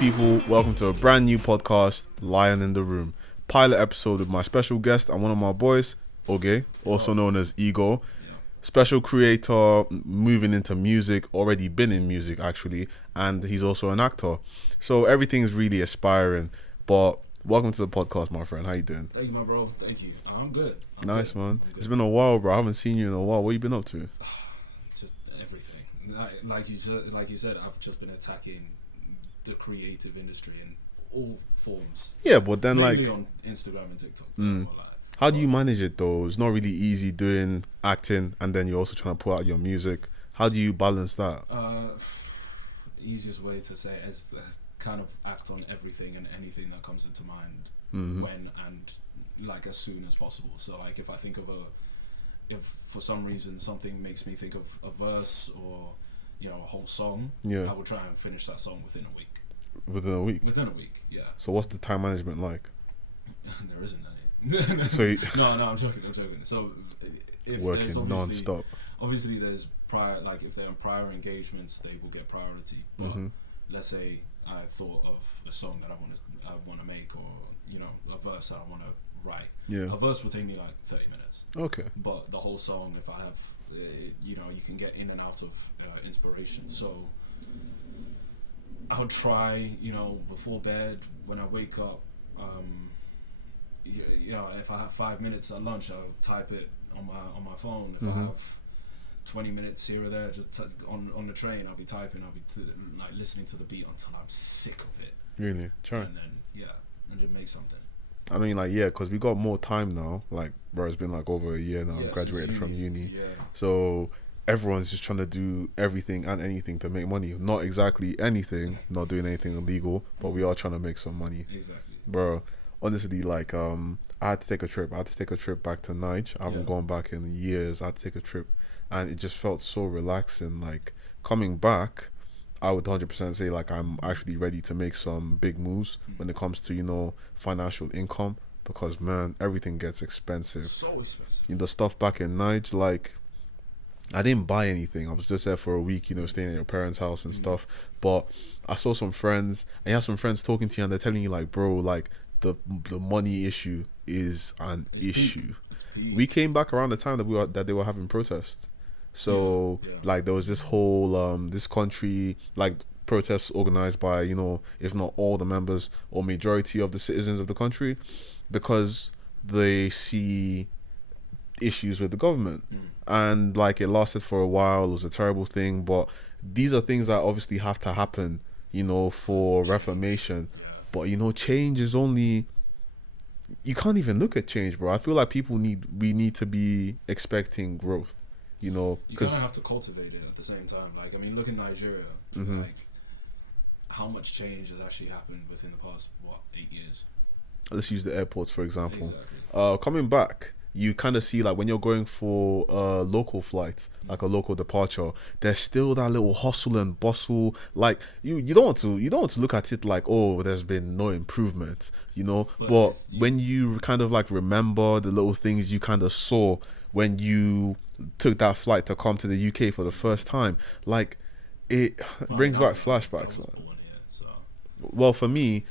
people, welcome to a brand new podcast, Lion in the Room. Pilot episode with my special guest and one of my boys, Oge, also known as Ego. Special creator, moving into music, already been in music actually, and he's also an actor. So everything's really aspiring. But welcome to the podcast, my friend. How you doing? Thank you, my bro. Thank you. I'm good. Nice, man. It's been a while, bro. I haven't seen you in a while. What you been up to? Just everything. Like you said, I've just been attacking the creative industry in all forms. Yeah, but then mainly like on Instagram and TikTok. how do you manage it though? It's not really easy doing acting and then you're also trying to put out your music. How do you balance that? Easiest way to say it is kind of act on everything and anything that comes into mind when and like as soon as possible. So like if I think of if for some reason something makes me think of a verse or a whole song, I will try and finish that song within a week. Within a week? Within a week, yeah. So what's the time management like? There isn't any. So no, I'm joking. So if working non-stop. Obviously there's prior, like if there are prior engagements, they will get priority. But let's say I thought of a song that I want to make, or a verse that I want to write. Yeah. A verse will take me like 30 minutes. Okay. But the whole song, if I have, you can get in and out of inspiration. So I'll try, before bed, when I wake up, if I have 5 minutes at lunch, I'll type it on my phone. If I have 20 minutes here or there, just on the train, I'll be typing. I'll be like listening to the beat until I'm sick of it. Really? Try. And then and just make something. I mean, like, yeah, because we got more time now. Like, bro, it's been like over a year now. Yeah, graduated from uni. Yeah. So everyone's just trying to do everything and anything to make money. Not exactly anything, not doing anything illegal, but we are trying to make some money. Exactly. Bro, honestly, like, I had to take a trip. I had to take a trip back to Niger. I haven't gone back in years. I had to take a trip. And it just felt so relaxing. Like, coming back, I would 100% say like I'm actually ready to make some big moves when it comes to financial income, because man, everything gets expensive. So expensive. The stuff back in Niger, like I didn't buy anything. I was just there for a week, staying at your parents' house and stuff. But I saw some friends, and you have some friends talking to you, and they're telling you like, bro, like the money issue is an issue. We came back around the time that they were having protests. So like there was this whole this country like protests organized by if not all the members or majority of the citizens of the country, because they see issues with the government. And like it lasted for a while. It was a terrible thing, but these are things that obviously have to happen for reformation. But change is only, you can't even look at change, bro. I feel like we need to be expecting growth. You kind of have to cultivate it at the same time. Like, I mean, look in Nigeria. Like, how much change has actually happened within the past 8 years? Let's use the airports for example. Exactly. Coming back, you kind of see like when you're going for a local flight, like a local departure, there's still that little hustle and bustle. Like you don't want to look at it like, oh, there's been no improvement, But when you kind of like remember the little things you kind of saw when you took that flight to come to the UK for the first time, like it brings back flashbacks, man. Well, for me,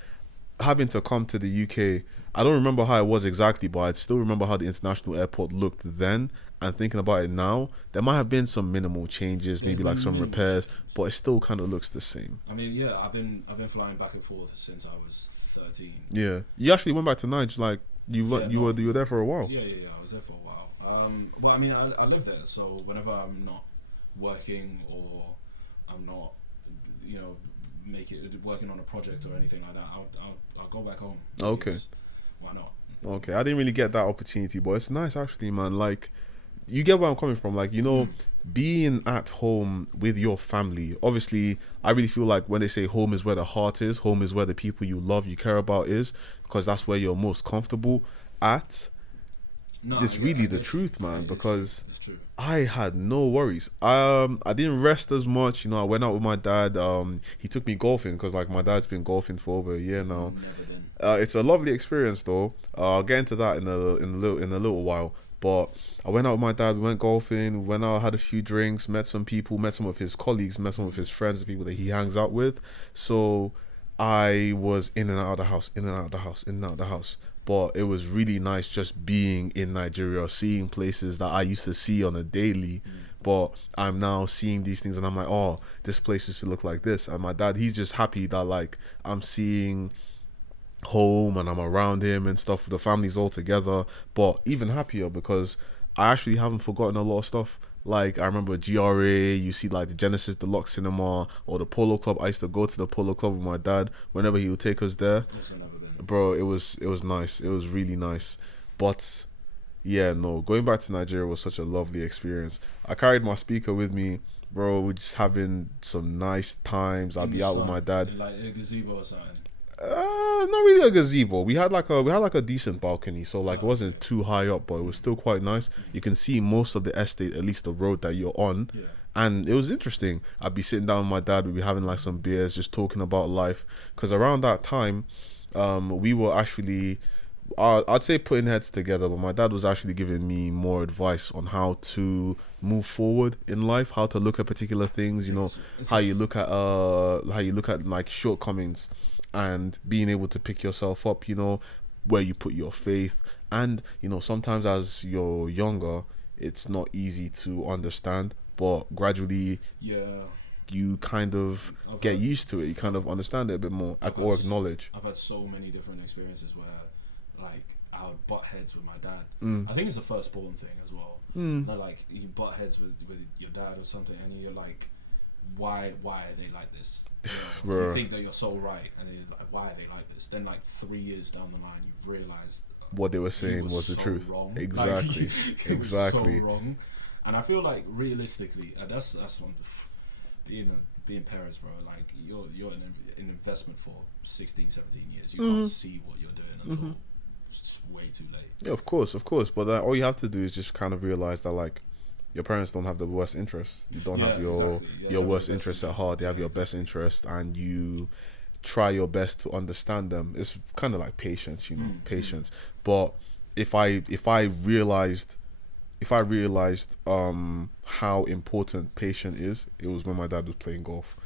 having to come to the UK, I don't remember how it was exactly, but I still remember how the international airport looked then. And thinking about it now, there might have been some minimal changes, maybe like some repairs, but it still kind of looks the same. I mean, I've been flying back and forth since I was 13. Yeah, you actually went back to Niger, like you were there for a while. Yeah, I was there for a while. Well, I mean, I live there, so whenever I'm not working or I'm not, working on a project or anything like that, I'll go back home. Okay. Why not? Okay, I didn't really get that opportunity, but it's nice actually, man. Like, you get where I'm coming from. Like, being at home with your family. Obviously, I really feel like when they say home is where the heart is, home is where the people you love, you care about is, because that's where you're most comfortable at. It's really the truth, man, because it's true. I had no worries. I didn't rest as much. I went out with my dad. He took me golfing because like my dad's been golfing for over a year now. It's a lovely experience though. I'll get into that in a little while. But I went out with my dad, we went golfing, went out, had a few drinks, met some people, met some of his colleagues, met some of his friends, the people that he hangs out with. So I was in and out of the house, in and out of the house, in and out of the house. But it was really nice just being in Nigeria, seeing places that I used to see on a daily. But I'm now seeing these things and I'm like, oh, this place used to look like this. And my dad, he's just happy that like I'm seeing home and I'm around him and stuff. The family's all together. But even happier because I actually haven't forgotten a lot of stuff. Like I remember GRA, you see like the Genesis Deluxe Cinema or the Polo Club. I used to go to the Polo Club with my dad whenever he would take us there. Bro, it was nice. It was really nice. But yeah, no, going back to Nigeria was such a lovely experience. I carried my speaker with me, bro. We're just having some nice times. I'd be out with my dad. Like a gazebo or something. Not really a gazebo. We had like a decent balcony, so like it wasn't too high up, but it was still quite nice. You can see most of the estate, at least the road that you're on. Yeah. And it was interesting. I'd be sitting down with my dad. We'd be having like some beers, just talking about life. Because around that time, we were actually, I'd say putting heads together, but my dad was actually giving me more advice on how to move forward in life, how to look at particular things. You know, how you look at like shortcomings, and being able to pick yourself up. You know, where you put your faith, and you know sometimes as you're younger, it's not easy to understand, but gradually, you kind of get used to it. You kind of understand it a bit more or acknowledge. I've had so many different experiences where, like, I would butt heads with my dad. I think it's a firstborn thing as well. Like, you butt heads with your dad or something, and you're like, why are they like this? You know, you think that you're so right, and you're like, why are they like this? Then, like, 3 years down the line, you've realised what they were saying was the truth. Wrong. Exactly. Like, exactly. So wrong. And I feel like realistically, that's one. Being parents, bro, like you're an investment for 16, 17 years. You can't see what you're doing until it's way too late. Yeah, of course. But then all you have to do is just kind of realize that like your parents don't have the worst interests. You don't have your worst interests at heart. They have your best interest, and you try your best to understand them. It's kind of like patience, you know, patience. But if I realized how important patience is, it was when my dad was playing golf.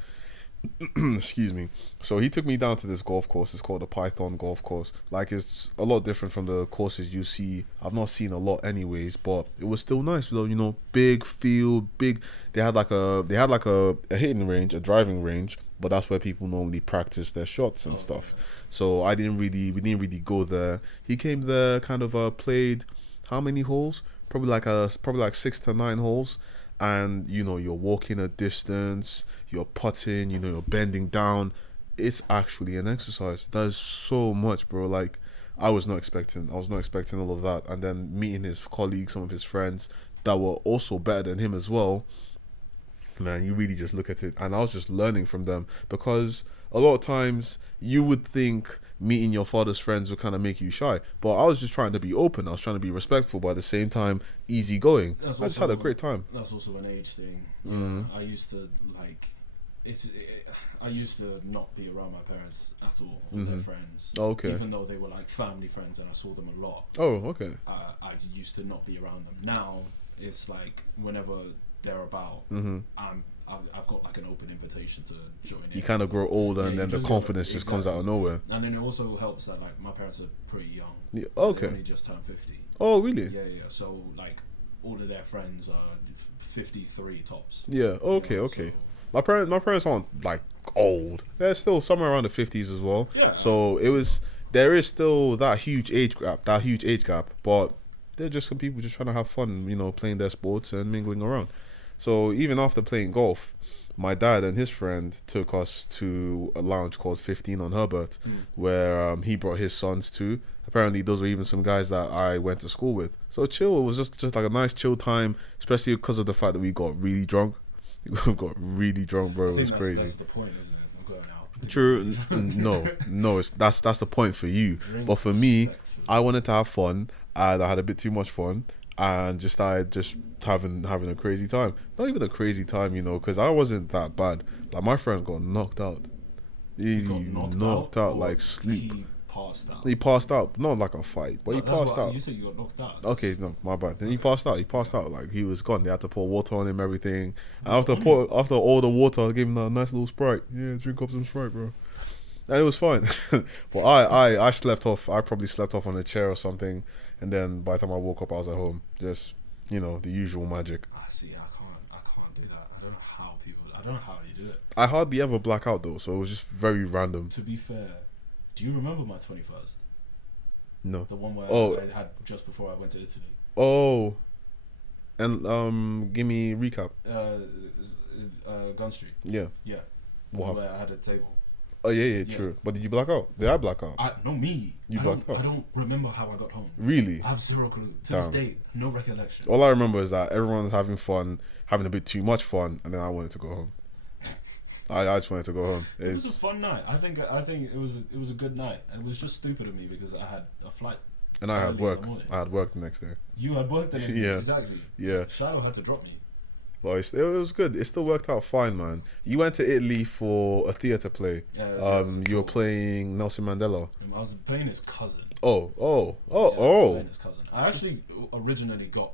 Excuse me. So he took me down to this golf course. It's called the Python Golf Course. Like, it's a lot different from the courses you see. I've not seen a lot anyways, but it was still nice though, you know, big field, big. They had like a hitting range, a driving range, but that's where people normally practice their shots and stuff. So we didn't really go there. He came there, kind of played how many holes? Probably like 6 to 9 holes. And you know, you're walking a distance, you're putting, you know, you're bending down. It's actually an exercise. There's so much, bro. Like, I was not expecting all of that. And then meeting his colleagues, some of his friends that were also better than him as well. Man, you really just look at it, and I was just learning from them, because a lot of times you would think meeting your father's friends would kind of make you shy, but I was just trying to be open. I was trying to be respectful, but at the same time easygoing. I just had a great time. That's also an age thing. I used to I used to not be around my parents at all, or their friends. Even though they were like family friends and I saw them a lot. I used to not be around them. Now it's like whenever they're about, I've got like an open invitation to join in. You kind of grow older, and then the confidence just comes out of nowhere. And then it also helps that like my parents are pretty young. They only just turned 50. Oh, really? Yeah. So like all of their friends are 53 tops. Yeah. Okay. So my parents aren't like old. They're still somewhere around the 50s as well. Yeah. So there is still that huge age gap, but they're just some people just trying to have fun, you know, playing their sports and mingling around. So even after playing golf, my dad and his friend took us to a lounge called 15 on Herbert, where he brought his sons to. Apparently those were even some guys that I went to school with. So chill, it was just like a nice chill time, especially because of the fact that we got really drunk. We got really drunk, bro. It was crazy. That's the point, isn't it? I'm going out. True. No, that's the point for you. But for me, I wanted to have fun, and I had a bit too much fun, and just started just having a crazy time. Not even a crazy time, you know, because I wasn't that bad. Like, my friend got knocked out. He got knocked out like sleep. He passed out. Not like a fight, but he passed out. You said you got knocked out. Okay, no, my bad. Then he passed out. Like, he was gone. They had to pour water on him, everything. And after all the water, I gave him a nice little Sprite. Yeah, drink up some Sprite, bro. And it was fine. But I slept off. I probably slept off on a chair or something, and then by the time I woke up, I was at home. Just the usual magic. I see. I can't do that. I don't know how people. I don't know how you do it. I hardly ever black out though, so it was just very random. To be fair, do you remember my 21st? No. The one where I had just before I went to Italy. Oh. And give me recap. Gun Street. Yeah. Yeah. What Where I had a table. Oh yeah, true. But did you black out? Did I black out? No, me. You blacked out. I don't remember how I got home. Really? I have zero clue. To Damn. this day, no recollection. All I remember is that everyone's having fun, having a bit too much fun, and then I wanted to go home. I just wanted to go home. It was a fun night. I think it was a good night. It was just stupid of me because I had a flight. And I had work. I had work the next day. You had work the next day. Yeah. Exactly. Yeah. Shiloh had to drop me. But it was good. It still worked out fine, man. You went to Italy for a theatre play. Yeah, you were playing Nelson Mandela. I was playing his cousin. Oh. Playing his cousin. I actually originally got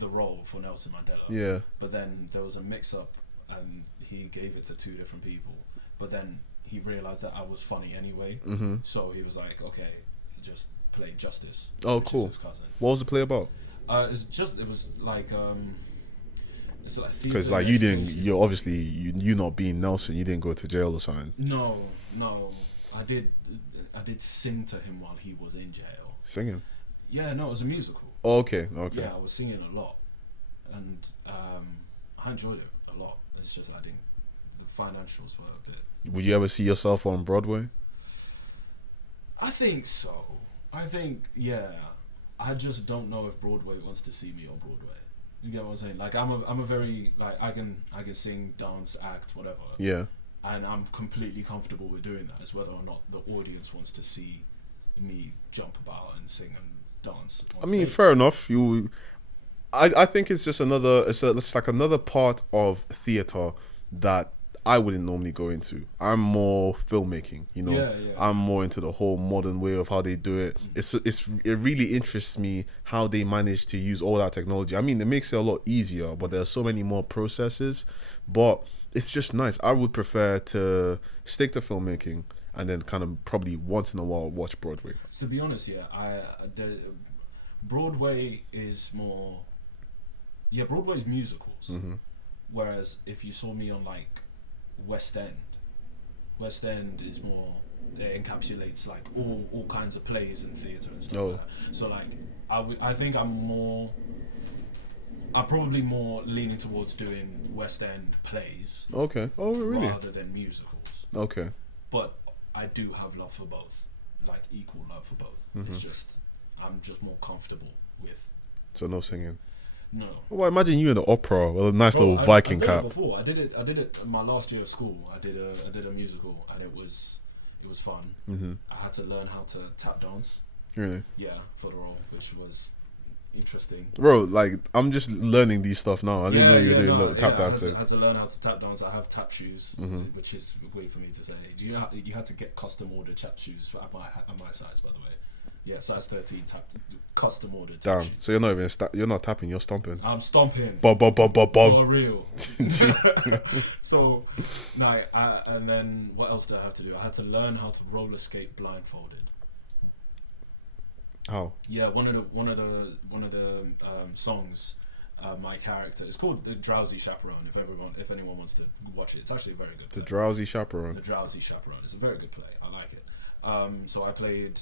the role for Nelson Mandela. Yeah. But then there was a mix-up, and he gave it to two different people. But then he realized that I was funny anyway. Mm-hmm. So he was like, okay, just play Justice. Oh, which cool. is his cousin. What was the play about? It was like it's like because like you're obviously you not being Nelson, you didn't go to jail or something. No, I did sing to him while he was in jail. Singing? Yeah, no, it was a musical. Oh, okay. Yeah, I was singing a lot, and I enjoyed it a lot. It's just the financials were a bit. Would you ever see yourself on Broadway? I think so. Yeah. I just don't know if Broadway wants to see me on Broadway. You get what I'm saying? Like I'm a very like I can sing, dance, act, whatever. Yeah. And I'm completely comfortable with doing that. It's whether or not the audience wants to see me jump about and sing and dance. I mean, fair enough. I think it's just it's like another part of theatre that I wouldn't normally go into. I'm more filmmaking, Yeah. I'm more into the whole modern way of how they do it. It really interests me how they manage to use all that technology. I mean, it makes it a lot easier, but there's so many more processes. But it's just nice. I would prefer to stick to filmmaking and then kind of probably once in a while watch Broadway. To be honest, Broadway is more. Yeah, Broadway is musicals. Mm-hmm. Whereas if you saw me on like West End is more, it encapsulates like all kinds of plays and theatre and stuff like that. So like I think I'm probably more leaning towards doing West End plays. Okay. Oh, really? Rather than musicals. Okay. But I do have love for both, like equal love for both. Mm-hmm. It's just I'm just more comfortable with. So no singing. No. Well, imagine you in the opera with a nice little Viking cap. Before I did it in my last year of school. I did a musical and it was fun. Mm-hmm. I had to learn how to tap dance. Really? Yeah, for the role, which was interesting. Bro, like I'm just learning these stuff now. I didn't know you were doing tap dancing. I had to learn how to tap dance. I have tap shoes, mm-hmm. which is weird for me to say. You had to get custom ordered tap shoes at my size, by the way. Yeah, size 13 custom ordered. Damn. So you're not even you're not tapping. You're stomping. I'm stomping. Bum. For real. So, and then what else did I have to do? I had to learn how to roller skate blindfolded. How? Yeah, one of the songs. My character. It's called The Drowsy Chaperone. If anyone wants to watch it, it's actually a very good play. The Drowsy Chaperone. The Drowsy Chaperone. It's a very good play. I like it. So I played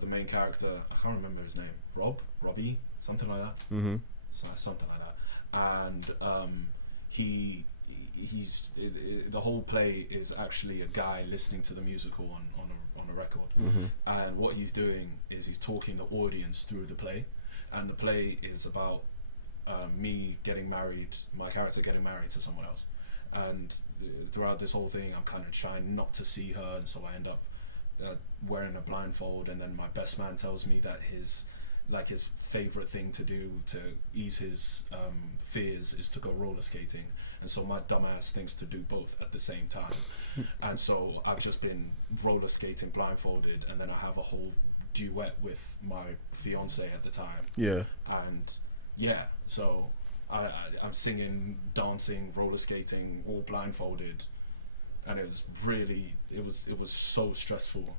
the main character. I can't remember his name. Robbie, something like that. Mm-hmm. Something like that. And he's the whole play is actually a guy listening to the musical on a record. Mm-hmm. And what he's doing is he's talking the audience through the play, and the play is about me getting married, my character getting married to someone else, and throughout this whole thing I'm kind of trying not to see her, and so I end up wearing a blindfold, and then my best man tells me that his favorite thing to do to ease his fears is to go roller skating, and so my dumbass thinks to do both at the same time. And so I've just been roller skating blindfolded, and then I have a whole duet with my fiance at the time. Yeah. And yeah, so I'm singing, dancing, roller skating, all blindfolded, and it was really it was so stressful.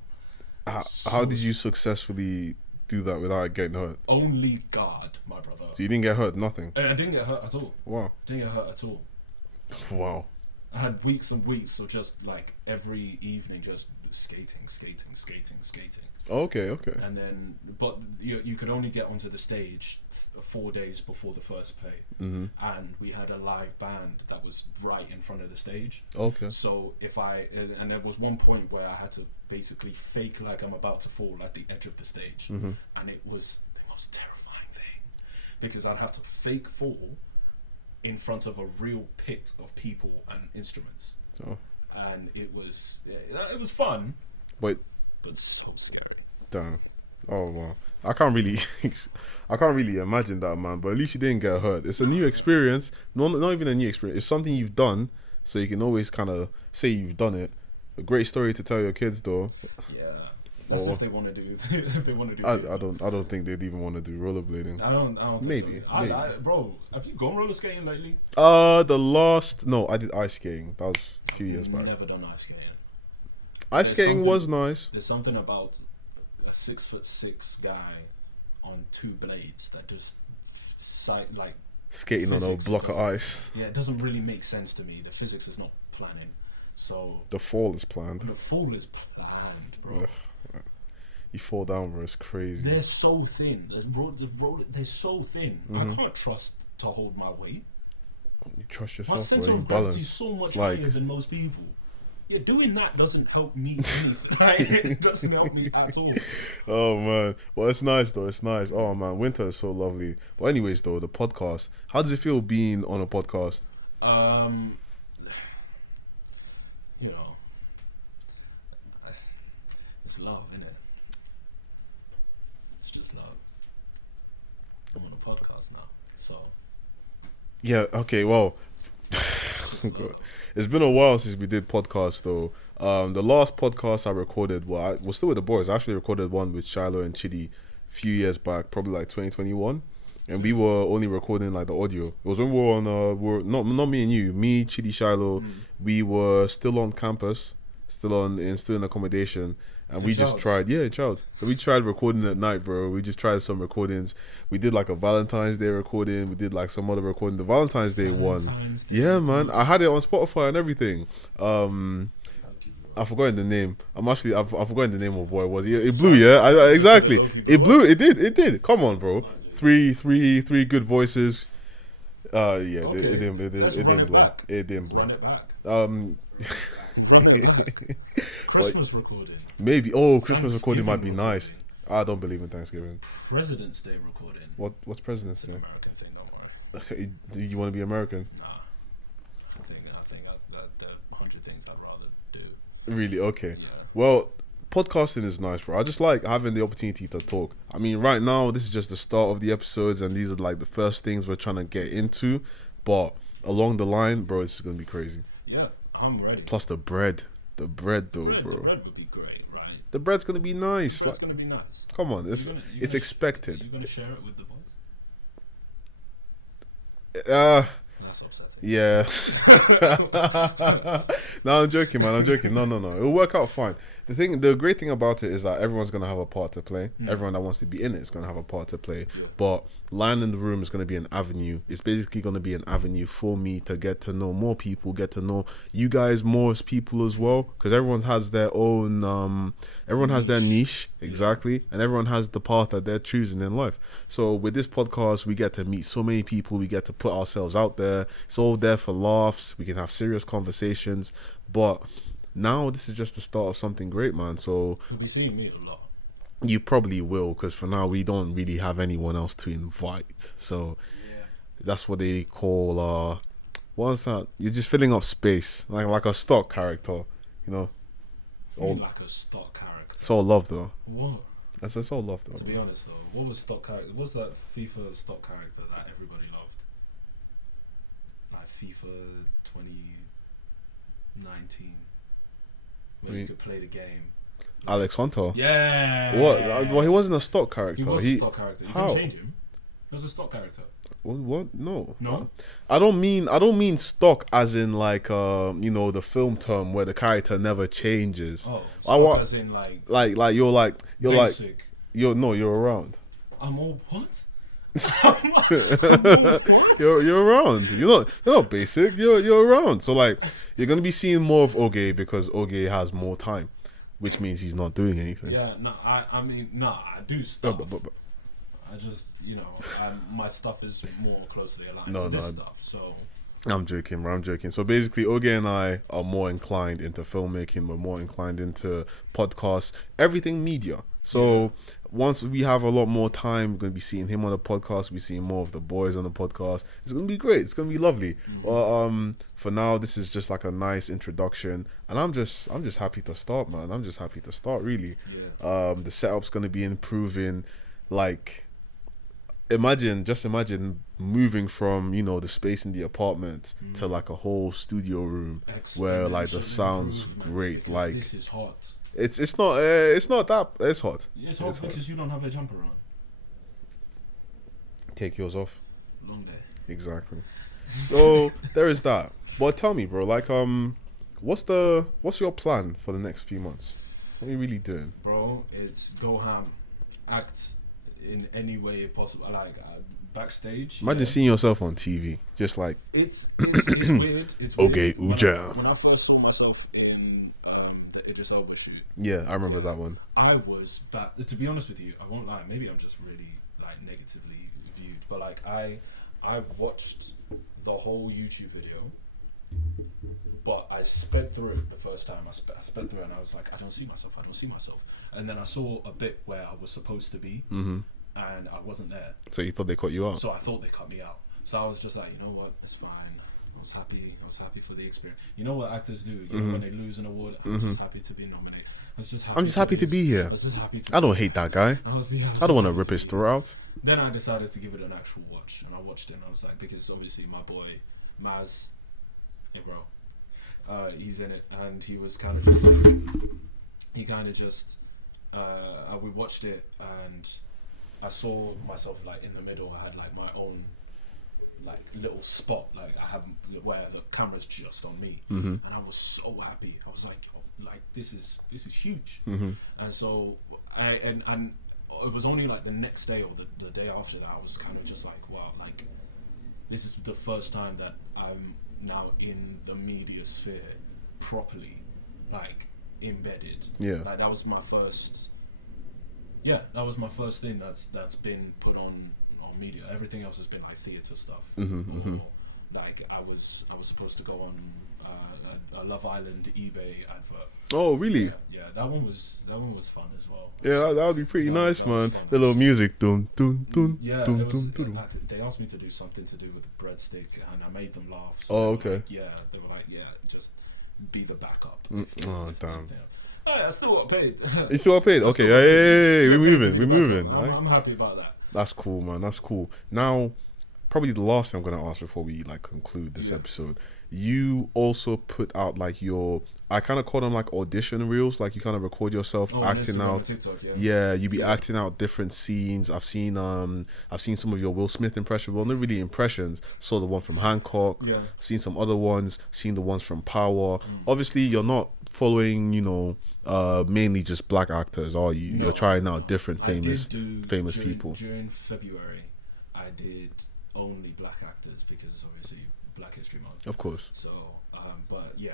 How did you successfully do that without getting hurt? Only God, my brother. So you didn't get hurt, nothing? I didn't get hurt at all. Wow. Didn't get hurt at all. Wow. I had weeks and weeks of just like every evening just skating. Okay. And then, but you could only get onto the stage 4 days before the first play, and we had a live band that was right in front of the stage. Okay. So and there was one point where I had to basically fake like I'm about to fall at the edge of the stage, and it was the most terrifying thing because I'd have to fake fall in front of a real pit of people and instruments. Oh. And it was fun, but so scary. Damn. Oh wow. I can't really imagine that, man. But at least you didn't get hurt. It's a new experience. Not even a new experience. It's something you've done, so you can always kind of say you've done it. A great story to tell your kids, though. Yeah. That's if they want to do. I don't think they'd even want to do rollerblading. I don't. Maybe. So. Maybe. Bro, have you gone roller skating lately? I did ice skating. That was a few years back. Never done ice skating. Ice skating was nice. There's something about a 6'6" guy on 2 blades that just skating on a block of ice. Yeah, it doesn't really make sense to me. The physics is not planning. So the fall is planned. The fall is planned, bro. Ugh, you fall down, bro. It's crazy. They're so thin. They're so thin. I can't trust to hold my weight. You trust yourself. My center of gravity is so much higher than most people. Yeah, doing that doesn't help me. Right? It doesn't help me at all. Oh man, well it's nice though. It's nice. Oh man, winter is so lovely. But anyways, though, the podcast. How does it feel being on a podcast? You know, it's love, isn't it? It's just love. I'm on a podcast now, so. Yeah. Okay. Well. God. It's been a while since we did podcasts though. The last podcast I recorded, I was still with the boys. I actually recorded one with Shiloh and Chidi a few years back, probably like 2021, and we were only recording like the audio. It was when we were on we're not me and you, me, Chidi, Shiloh. We were still on campus, still in accommodation. And we just tried, child. So we tried recording at night, bro. We just tried some recordings. We did like a Valentine's Day recording. We did like some other recording. The Valentine's Day one. Yeah, man. I had it on Spotify and everything. I've forgotten the name. I've forgotten the name of what it was. It blew, yeah? Exactly. It blew. It did. Come on, bro. Three good voices. It didn't blow. It didn't blow. Run it back. Christmas recording. Maybe. Christmas recording might be nice. I don't believe in Thanksgiving. President's Day recording. What's President's Day? American thing, don't worry. Do you want to be American? Nah. I think there are 100 things I'd rather do. Really? Okay. Yeah. Well, podcasting is nice, bro. I just like having the opportunity to talk. I mean, right now, this is just the start of the episodes, and these are like the first things we're trying to get into. But along the line, bro, it's going to be crazy. Yeah, I'm ready. Plus the bread. The bread, though, bro. The bread would be great, right? The bread's going to be nice. The bread's going to be nice. Come on, it's expected. Are you going to share it with the boys? That's upsetting. Yeah. No, I'm joking, man. I'm joking. No. It'll work out fine. The great thing about it is that everyone's gonna have a part to play. Everyone that wants to be in it is gonna have a part to play. Yeah. But Lion in the Room is gonna be an avenue. It's basically gonna be an avenue for me to get to know more people, get to know you guys more as people as well. Because everyone has their own, everyone has their niche, exactly, and everyone has the path that they're choosing in life. So with this podcast, we get to meet so many people. We get to put ourselves out there. It's all there for laughs. We can have serious conversations, but now this is just the start of something great, man. So you'll be seeing me a lot. You probably will, because for now we don't really have anyone else to invite. So that's what they call what's that? You're just filling up space, like a stock character, you know. Like a stock character. It's all love though. What? That's all love though. To be honest though, what was stock character? What's that FIFA stock character that everybody loved? Like FIFA 2019. Where you could play the game. Alex Hunter. Yeah. What? Well, he wasn't a stock character. He was a stock character. You How? can change him. He was a stock character. What? No. No? I don't mean stock as in like the film term where the character never changes. Oh, I stock want as in like like you're basic. you're around. I'm all what? I'm all what? You're around. You're not basic. You're around. So like you're gonna be seeing more of Oge because Oge has more time, which means he's not doing anything. Yeah, no, I mean, no, I do stuff. But I just, my stuff is more closely aligned No, to this no. stuff. So I'm joking, bro. I'm joking. So basically, Oge and I are more inclined into filmmaking. We're more inclined into podcasts, everything media. So once we have a lot more time, we're going to be seeing him on the podcast. We're seeing more of the boys on the podcast. It's going to be great. It's going to be lovely. For now, this is just like a nice introduction. And I'm just happy to start, man. I'm just happy to start, really. yeah, The setup's going to be improving. Like, imagine moving from the space in the apartment to like a whole studio room where like the sound's great. Like this is hot. it's not that it's hot. It's hot because you don't have a jumper on. Take yours off. Long day. Exactly. So there is that. But tell me, bro, like what's your plan for the next few months? What are you really doing? Bro, it's go ham, act in any way possible, like backstage. Imagine seeing yourself on TV, just like It's weird. It's weird. Oge Ujam. When I first saw myself in the Idris Elba shoot, Yeah, I remember that one. I was to be honest with you, I won't lie. Maybe I'm just really like negatively viewed, but like I watched the whole YouTube video, but I sped through it the first time. I sped through it and I was like, I don't see myself. And then I saw a bit where I was supposed to be, and I wasn't there. So you thought they cut you out? So I thought they cut me out. So I was just like, you know what, it's fine. I was happy for the experience. You know what actors do? You know when they lose an award, I'm just happy to be nominated. I'm just happy to be here. I was just happy to I don't hate that guy. I don't want to rip his throat out. Then I decided to give it an actual watch, and I watched it, and I was like, because obviously my boy Maz, hey bro, he's in it, and he was kind of just like, we watched it, and I saw myself like in the middle. I had like my own like little spot, like I have where the camera's just on me, and I was so happy. I was like, oh, like this is huge, and so and it was only like the next day or the day after that I was kind of just like, wow, like this is the first time that I'm now in the media sphere properly, like embedded. Yeah, like that was my first. Yeah, that was my first thing that's been put on media. Everything else has been like theatre stuff. Or, like I was supposed to go on a Love Island eBay advert. Oh really? Yeah, that one was fun as well. Yeah, that would be pretty nice, man. Fun. The little music, dun dun dun. Yeah, dun, it was, dun, dun. they asked me to do something to do with the breadstick, and I made them laugh. So Oh, okay. Like, yeah, they were like, yeah, just be the backup. Oh damn. Hey, I still got paid. You still got paid? Okay, hey, we're moving. Right? I'm happy about that. That's cool, man. That's cool. Now, probably the last thing I'm gonna ask before we like conclude this episode. You also put out like I kind of call them like audition reels. Like you kind of record yourself acting Instagram out. and TikTok, Yeah, you be acting out different scenes. I've seen some of your Will Smith impressions. Well, not really impressions. Saw the one from Hancock. Yeah. I've seen some other ones. Seen the ones from Power. Obviously, you're not following, mainly just black actors, are you? No, You're trying out different famous during, people. During February, I did only black actors because it's obviously Black History Month. Of course. So, but yeah.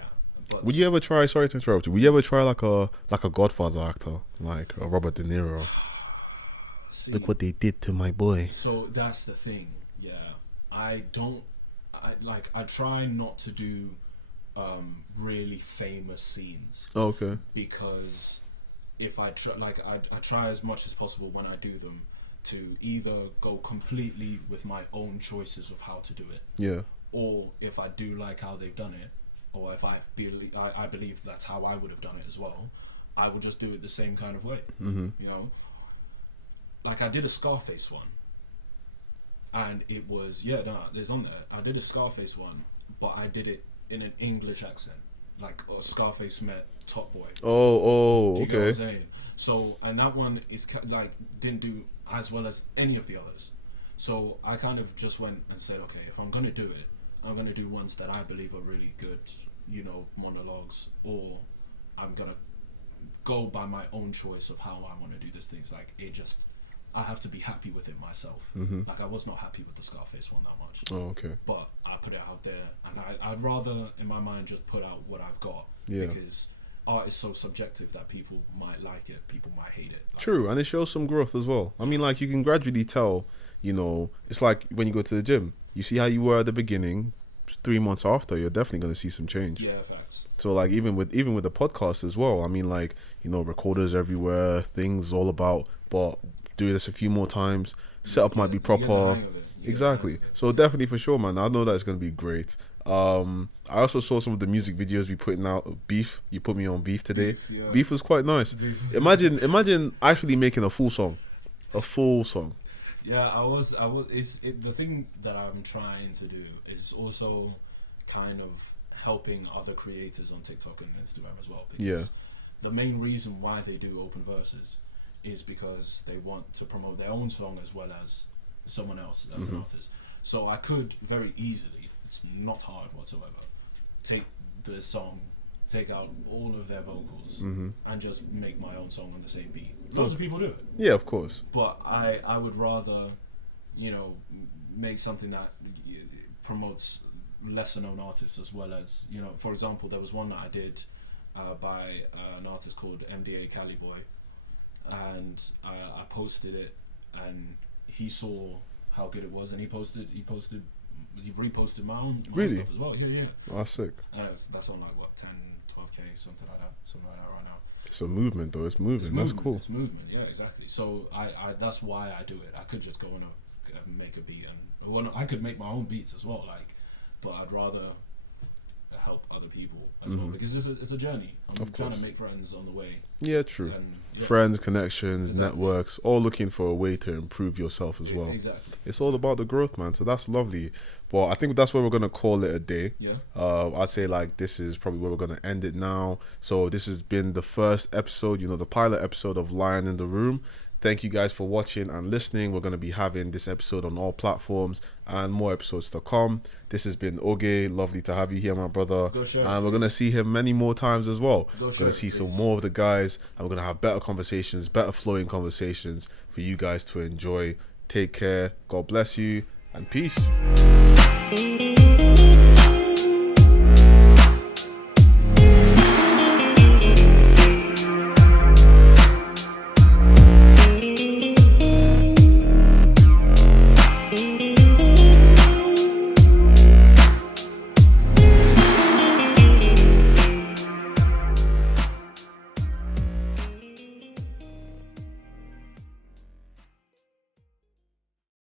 But Would you ever try? Sorry to interrupt you. Would you ever try like a Godfather actor, like a Robert De Niro? see, Look what they did to my boy. So that's the thing. Yeah, I try not to do really famous scenes. Oh, okay. Because if I try, I try as much as possible when I do them to either go completely with my own choices of how to do it. Yeah. Or if I do like how they've done it, or if I believe that's how I would have done it as well, I will just do it the same kind of way. Mm-hmm. Like I did a Scarface one, and it was there's on there. I did a Scarface one, but I did it in an English accent, like Scarface met Top Boy. Oh, Do you get what okay. I'm saying? So, and that one is like didn't do as well as any of the others. So I kind of just went and said, okay, if I'm gonna do it, I'm gonna do ones that I believe are really good, monologues, or I'm gonna go by my own choice of how I want to do these things. Like I have to be happy with it myself. Like I was not happy with the Scarface one that much. Oh, okay. But I put it out there, and I'd rather, in my mind, just put out what I've got. Yeah. Because art is so subjective that people might like it, people might hate it. Like, true, and it shows some growth as well. I mean, like, you can gradually tell, it's like when you go to the gym. You see how you were at the beginning, 3 months after, you're definitely going to see some change. Yeah, facts. So, like, even with the podcast as well, I mean, like, recorders everywhere, things all about, but do this a few more times, setup might be proper. Exactly. So definitely, for sure, man, I know that it's going to be great. I also saw some of the music videos we putting out. Beef, you put me on Beef today. Beef was quite nice. Imagine actually making a full song. Yeah, I was. The thing that I'm trying to do is also kind of helping other creators on TikTok and Instagram as well. Because the main reason why they do open verses is because they want to promote their own song as well as someone else as an artist. So I could very easily, it's not hard whatsoever, take the song, take out all of their vocals, and just make my own song on the same beat. Loads of people do it. Yeah, of course. But I would rather, make something that promotes lesser known artists as well as, for example, there was one that I did by an artist called MDA Cali Boy, and I posted it, and he saw how good it was, and he reposted my own really? Stuff as well. Yeah. Oh, sick. And that's on like what 10, 12K, something like that right now. It's a movement though. It's moving. That's cool. It's movement. Yeah, exactly. So I that's why I do it. I could just go and make a beat, and I could make my own beats as well. Like, but I'd rather help other people as well, because it's a journey. I'm trying to make friends on the way. Yeah, true. Friends, connections, networks, all looking for a way to improve yourself as well. Exactly. It's all about the growth, man. So that's lovely. But I think that's where we're gonna call it a day. Yeah. I'd say like this is probably where we're gonna end it now. So this has been the first episode, the pilot episode of Lion in the Room. Thank you guys for watching and listening. We're going to be having this episode on all platforms and more episodes to come. This has been Oge. Lovely to have you here, my brother. And we're going to see him many more times as well. We're going to see some more of the guys, and we're going to have better conversations, better flowing conversations for you guys to enjoy. Take care. God bless you, and peace.